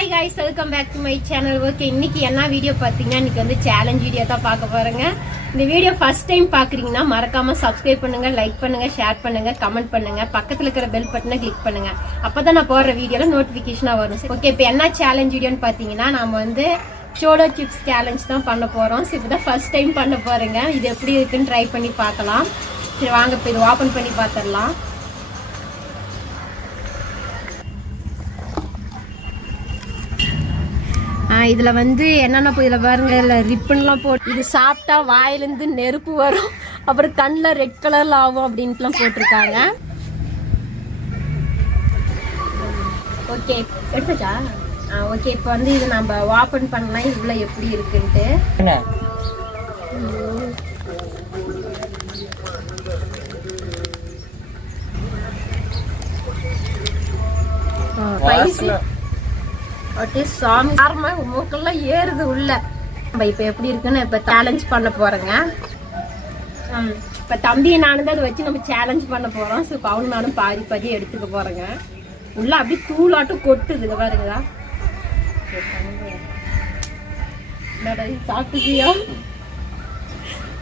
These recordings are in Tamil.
Hi guys, welcome back to my channel. Okay, இன்னைக்கு என்ன வீடியோ பாத்தீங்கன்னா இன்னைக்கு வந்து சேலஞ்ச் வீடியோ தான் பார்க்க போறேங்க. இந்த வீடியோ ஃபர்ஸ்ட் டைம் பாக்குறீங்கன்னா மறக்காம சப்ஸ்கிரைப் பண்ணுங்க, லைக் பண்ணுங்க, ஷேர் பண்ணுங்க, கமெண்ட் பண்ணுங்க, பக்கத்துல இருக்கிற பெல் பட்டனை கிளிக் பண்ணுங்க. அப்பதான் நான் போடுற வீடியோல நோட்டிபிகேஷனா வரும். ஓகே, இப்போ என்ன சேலஞ்ச் வீடியோன்னு பாத்தீங்கன்னா நாம வந்து சோலோ சிப்ஸ் சேலஞ்ச் தான் பண்ண போறோம். இப்பதான் ஃபர்ஸ்ட் டைம் பண்ண போறேங்க. இது எப்படி இருக்குன்னு ட்ரை பண்ணி பார்க்கலாம். சரி வாங்க இப்போ இது ஓபன் பண்ணி பாத்திரலாம். இதுல வந்து என்னன்னா இதுல பாருங்க ரிப்பன்லாம் போட்டு இது சாப்பிட்டா வாயிலிருந்து நெருப்பு வரும், அப்புறம் கண்ணில் ரெட் கலர்ல ஆகும் அப்படின்ட்டுலாம் போட்டிருக்காங்க. ஓகே எடுத்துச்சா? ஓகே, இப்போ வந்து இது நம்ம ஓபன் பண்ணலாம். இதுல எப்படி இருக்குன்ட்டு மூக்கெல்லாம் ஏறுது உள்ள. இப்ப எப்படி இருக்குன்னு இப்ப சேலஞ்ச் பண்ண போறேங்க. இப்ப தம்பி நானும் தான் அதை வச்சு நம்ம சேலஞ்ச் பண்ண போறோம். இப்ப அவனு நானும் பாதி பாதி எடுத்துக்க போறேங்க. உள்ள அப்படியே தூளாட்டும் கொட்டுது பாருங்களா. சாப்பிட்டுக்கியா?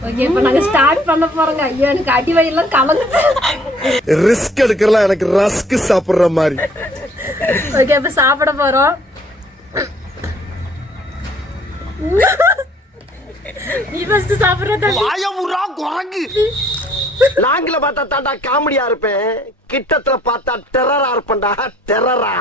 ஓகே, இப்ப நாங்க ஸ்டார்ட் பண்ண போறோங்க. ஐயோ, எனக்கு அடி வயிலாம் கலந்து ரிஸ்க் எடுக்கலாம். எனக்கு ரஸ்க் சாப்பிடுற மாதிரி. ஓகே, இப்ப சாப்பிட போறோம். நீ ஃபர்ஸ்ட் சாப்பிடுறத வாயமுறா குரங்கு. லாங்கில பார்த்தா தாண்டா காமெடியா இருப்பேன், கிட்டத்துல பார்த்தா டெரரா இருப்பேன்டா. டெரரா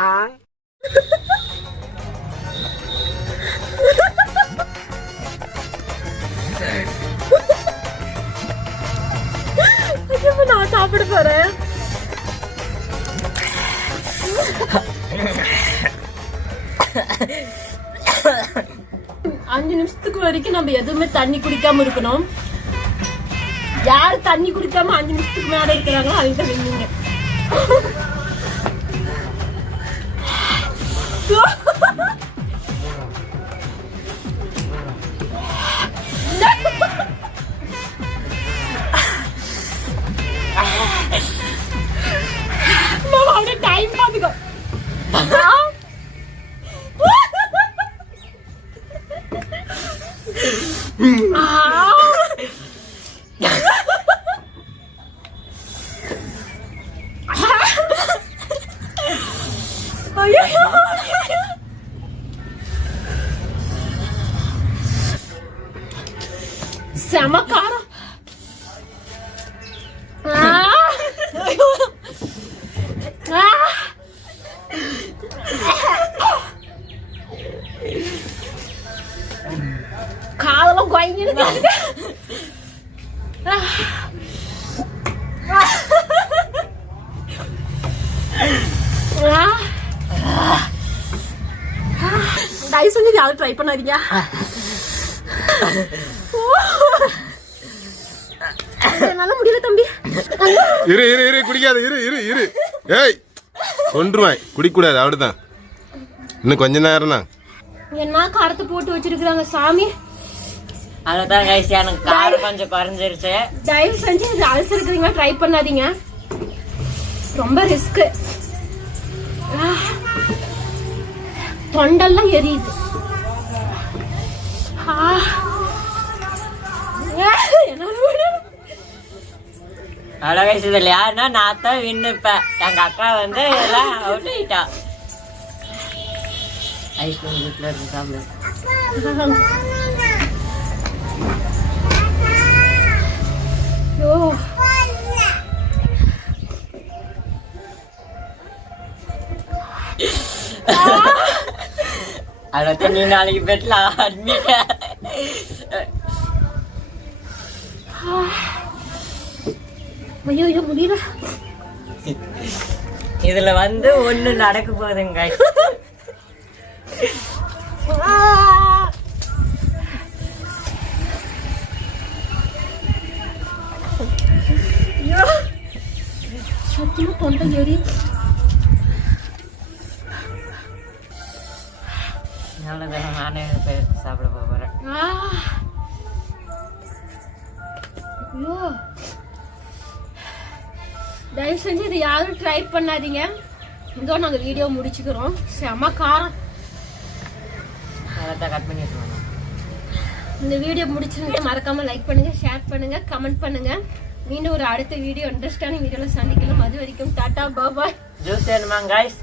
நான் சாப்பிட போறேன். அஞ்சு நிமிஷத்துக்கு வரைக்கும் நம்ம எதுவுமே தண்ணி குடிக்காம இருக்கணும். யாரு தண்ணி குடிக்காம 5 நிமிஷத்துக்கு மேல இருக்கிறாங்களோ அவங்க வெண்ணிங்க. டைம் பாத்துக்கோ. செம காரம். காலெல்லாம் கொய்ங்கிடுது. தயவு செஞ்சு யாரும் ட்ரை பண்ணாதீங்க. என்னால முடியல தம்பி. இரு இரு இரு குடிக்காத. இரு இரு இரு. ஏய் கொன்றுவாய், குடிக்கூடாது. அவ்வளவுதான். இன்னும் கொஞ்ச நேரம் தான். என்ன காரத்தை போட்டு வச்சிருக்காங்க சாமி. அதான் கைஸ், எனக்கு காரம் கொஞ்சம் குறைஞ்சிருச்சு. தயவு செஞ்சு இது அலசரிக்கிறீங்க ட்ரை பண்ணாதீங்க, ரொம்ப ரிஸ்க். தொண்டெல்லாம் எரியுது. அவ்வளோ கைஸ், இதில் யாருன்னா நான் தான் வின்னுப்பேன். எங்க அக்கா வந்து எல்லாம் அவுட் ஆயிட்டா. ஐஸ்கிரீம் வீட்டில் இருந்து சாப்பிடு. அவ்வளோ நீ நாளைக்கு பெட்ல அட்மிட். ஐயோ முடியல. இதுல வந்து ஒண்ணு நடக்க போகுதுங்க. சத்தியமா தொண்டை எரி. நானே சாப்பிட போறேன். தயவு செஞ்சு இது யாரும் ட்ரை பண்ணாதீங்க. இதோ நாங்கள் வீடியோ முடிச்சுக்கிறோம். செம காரம். அதை கட் பண்ணி விட்டுருவாங்க. இந்த வீடியோ முடிச்சிருந்தா மறக்காம லைக் பண்ணுங்க, ஷேர் பண்ணுங்க, கமெண்ட் பண்ணுங்க. மீண்டும் ஒரு அடுத்த வீடியோ இன்ட்ரெஸ்டான வீடியோல சந்திக்கலாம். அது வரைக்கும் டாடா பாய். ஜூஸ் வேணுமா கைஸ்?